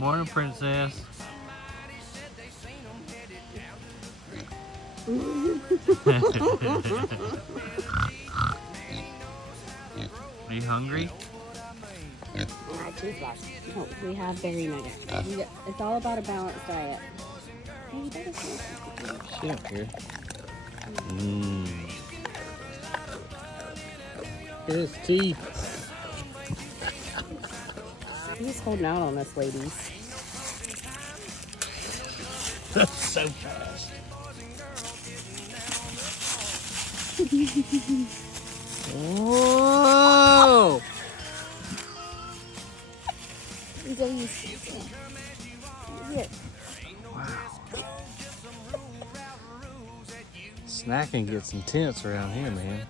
Morning, princess. Are you hungry? Cheese balls. No, we have berry nuggets. It's all about a balanced diet. Hey, you better Sit up here. Look at his teeth. He's holding out on us, ladies. So fast. Whoa! Wow. Snacking gets intense around here, man.